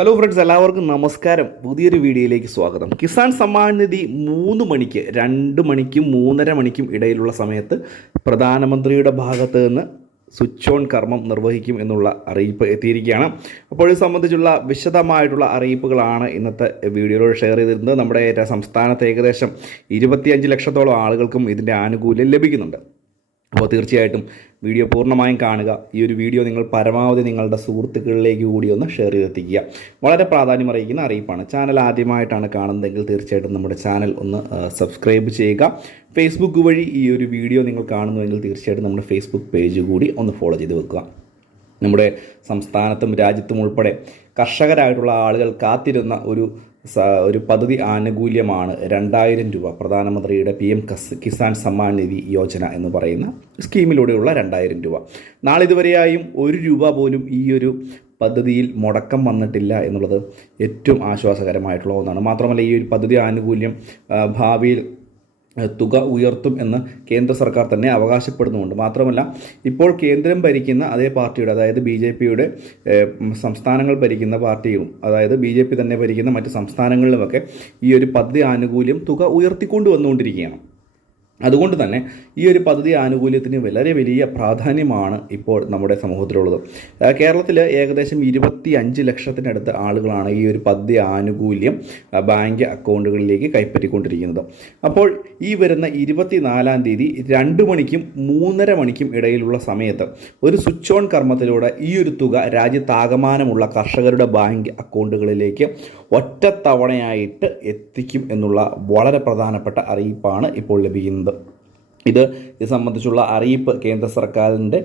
Hello friends, എല്ലാവർക്കും നമസ്കാരം. പുതിയൊരു വീഡിയോയിലേക്ക് സ്വാഗതം. കിസാൻ സമ്മാൻ നിധി 3 മണിക്ക് 2 മണിക്കും 3:30 മണിക്കും ഇടയിലുള്ള സമയത്ത് പ്രധാനമന്ത്രിയുടെ ഭാഗത്ത് നിന്ന് സ്വിച്ച് ഓൺ കർമ്മം നിർവഹിക്കും എന്നുള്ള അറിയിപ്പ് എത്തിയിരിക്കുകയാണ്. അപ്പോൾ ഇത് സംബന്ധിച്ചുള്ള വിശദമായിട്ടുള്ള അറിയിപ്പുകളാണ് ഇന്നത്തെ വീഡിയോയിലൂടെ ഷെയർ ചെയ്തിരുന്നത്. നമ്മുടെ സംസ്ഥാനത്ത് ഏകദേശം 25 ലക്ഷത്തോളം ആളുകൾക്കും ഇതിൻ്റെ ആനുകൂല്യം ലഭിക്കുന്നുണ്ട്. അപ്പോൾ തീർച്ചയായിട്ടും വീഡിയോ പൂർണ്ണമായും കാണുക. ഈ ഒരു വീഡിയോ നിങ്ങൾ പരമാവധി നിങ്ങളുടെ സുഹൃത്തുക്കളിലേക്ക് കൂടി ഒന്ന് ഷെയർ ചെയ്തെത്തിക്കുക. വളരെ പ്രാധാന്യം അറിയിക്കുന്ന അറിയിപ്പാണ്. ചാനൽ ആദ്യമായിട്ടാണ് കാണുന്നതെങ്കിൽ തീർച്ചയായിട്ടും നമ്മുടെ ചാനൽ ഒന്ന് സബ്സ്ക്രൈബ് ചെയ്യുക. ഫേസ്ബുക്ക് വഴി ഈ ഒരു വീഡിയോ നിങ്ങൾ കാണുന്നുവെങ്കിൽ തീർച്ചയായിട്ടും നമ്മുടെ ഫേസ്ബുക്ക് പേജ് കൂടി ഒന്ന് ഫോളോ ചെയ്ത് വെക്കുക. നമ്മുടെ സംസ്ഥാനത്തും രാജ്യത്തും ഉൾപ്പെടെ കർഷകരായിട്ടുള്ള ആളുകൾ കാത്തിരുന്ന ഒരു പദ്ധതി ആനുകൂല്യമാണ് 2000 രൂപ. പ്രധാനമന്ത്രിയുടെ PM കിസാൻ സമ്മാൻ നിധി യോജന എന്ന് പറയുന്ന സ്കീമിലൂടെയുള്ള 2000 രൂപ. നാളിതുവരെയായും 1 രൂപ പോലും ഈ ഒരു പദ്ധതിയിൽ മുടക്കം വന്നിട്ടില്ല എന്നുള്ളത് ഏറ്റവും ആശ്വാസകരമായിട്ടുള്ള ഒന്നാണ്. മാത്രമല്ല, ഈ ഒരു പദ്ധതി ആനുകൂല്യം ഭാവിയിൽ തുക ഉയർത്തും എന്ന് കേന്ദ്ര സർക്കാർ തന്നെ അവകാശപ്പെടുന്നുമുണ്ട്. മാത്രമല്ല, ഇപ്പോൾ കേന്ദ്രം ഭരിക്കുന്ന അതേ പാർട്ടിയുടെ, അതായത് BJPയുടെ സംസ്ഥാനങ്ങൾ ഭരിക്കുന്ന പാർട്ടിയും, അതായത് BJP തന്നെ ഭരിക്കുന്ന മറ്റ് സംസ്ഥാനങ്ങളിലുമൊക്കെ ഈ ഒരു പദ്ധതി ആനുകൂല്യം തുക ഉയർത്തിക്കൊണ്ട് വന്നുകൊണ്ടിരിക്കുകയാണ്. അതുകൊണ്ട് തന്നെ ഈ ഒരു പദ്ധതി ആനുകൂല്യത്തിന് വളരെ വലിയ പ്രാധാന്യമാണ് ഇപ്പോൾ നമ്മുടെ സമൂഹത്തിലുള്ളത്. കേരളത്തിൽ ഏകദേശം 25 ലക്ഷത്തിനടുത്ത് ആളുകളാണ് ഈ ഒരു പദ്ധതി ആനുകൂല്യം ബാങ്ക് അക്കൗണ്ടുകളിലേക്ക് കൈപ്പറ്റിക്കൊണ്ടിരിക്കുന്നത്. അപ്പോൾ ഈ വരുന്ന 24-ാം തീയതി 2 മണിക്കും 3:30 മണിക്കും ഇടയിലുള്ള സമയത്ത് ഒരു സ്വിച്ച് ഓൺ കർമ്മത്തിലൂടെ ഈ ഒരു തുക രാജ്യത്താകമാനമുള്ള കർഷകരുടെ ബാങ്ക് അക്കൗണ്ടുകളിലേക്ക് ഒറ്റത്തവണയായിട്ട് എത്തിക്കും എന്നുള്ള വളരെ പ്രധാനപ്പെട്ട അറിയിപ്പാണ് ഇപ്പോൾ ലഭിക്കുന്നത്. ഇത് സംബന്ധിച്ചുള്ള അറിയിപ്പ് കേന്ദ്ര സർക്കാരിൻ്റെ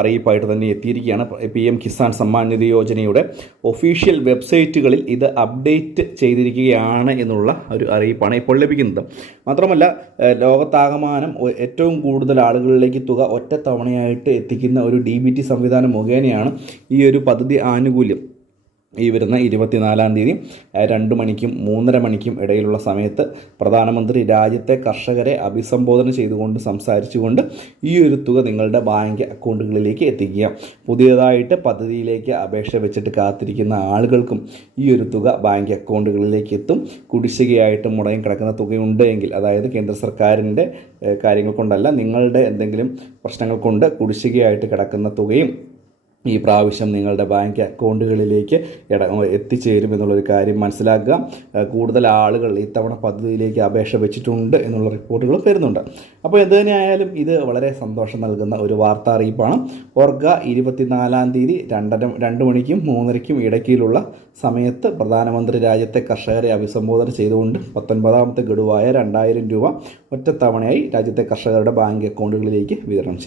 അറിയിപ്പായിട്ട് തന്നെ എത്തിയിരിക്കുകയാണ്. PM കിസാൻ സമ്മാൻ നിധി യോജനയുടെ ഒഫീഷ്യൽ വെബ്സൈറ്റുകളിൽ ഇത് അപ്ഡേറ്റ് ചെയ്തിരിക്കുകയാണ് എന്നുള്ള ഒരു അറിയിപ്പാണ് ഇപ്പോൾ ലഭിക്കുന്നത്. മാത്രമല്ല, ലോകത്താകമാനം ഏറ്റവും കൂടുതൽ ആളുകളിലേക്ക് തുക ഒറ്റത്തവണയായിട്ട് എത്തിക്കുന്ന ഒരു DBT സംവിധാനം മുഖേനയാണ് ഈ ഒരു പദ്ധതി ആനുകൂല്യം ഈ വരുന്ന 24-ാം തീയതി 2 മണിക്കും 3:30 മണിക്കും ഇടയിലുള്ള സമയത്ത് പ്രധാനമന്ത്രി രാജ്യത്തെ കർഷകരെ അഭിസംബോധന ചെയ്തുകൊണ്ട് സംസാരിച്ചുകൊണ്ട് ഈ ഒരു തുക നിങ്ങളുടെ ബാങ്ക് അക്കൗണ്ടുകളിലേക്ക് എത്തിക്കുക. പുതിയതായിട്ട് പദ്ധതിയിലേക്ക് അപേക്ഷ വെച്ചിട്ട് കാത്തിരിക്കുന്ന ആളുകൾക്കും ഈ ഒരു തുക ബാങ്ക് അക്കൗണ്ടുകളിലേക്ക് എത്തും. കുടിശ്ശികയായിട്ട് മുടങ്ങി കിടക്കുന്ന തുകയുണ്ട് എങ്കിൽ, അതായത് കേന്ദ്ര സർക്കാരിൻ്റെ കാര്യങ്ങൾ കൊണ്ടല്ല, നിങ്ങളുടെ എന്തെങ്കിലും പ്രശ്നങ്ങൾ കൊണ്ട് കുടിശ്ശികയായിട്ട് കിടക്കുന്ന തുകയും ഈ പ്രാവശ്യം നിങ്ങളുടെ ബാങ്ക് അക്കൗണ്ടുകളിലേക്ക് എത്തിച്ചേരും എന്നുള്ളൊരു കാര്യം മനസ്സിലാക്കുക. കൂടുതൽ ആളുകൾ ഇത്തവണ പദ്ധതിയിലേക്ക് അപേക്ഷ വെച്ചിട്ടുണ്ട് എന്നുള്ള റിപ്പോർട്ടുകൾ വരുന്നുണ്ട്. അപ്പോൾ എന്ത് തന്നെയായാലും ഇത് വളരെ സന്തോഷം നൽകുന്ന ഒരു വാർത്താ അറിയിപ്പാണ്. ഓർക്കുക, 24-ാം തീയതി 2 മണിക്കും 3:30ക്കും ഇടയ്ക്കിലുള്ള സമയത്ത് പ്രധാനമന്ത്രി രാജ്യത്തെ കർഷകരെ അഭിസംബോധന ചെയ്തുകൊണ്ട് 19-ാമത്തെ ഗഡുവായ 2000 രൂപ ഒറ്റത്തവണയായി രാജ്യത്തെ കർഷകരുടെ ബാങ്ക് അക്കൗണ്ടുകളിലേക്ക് വിതരണം ചെയ്യും.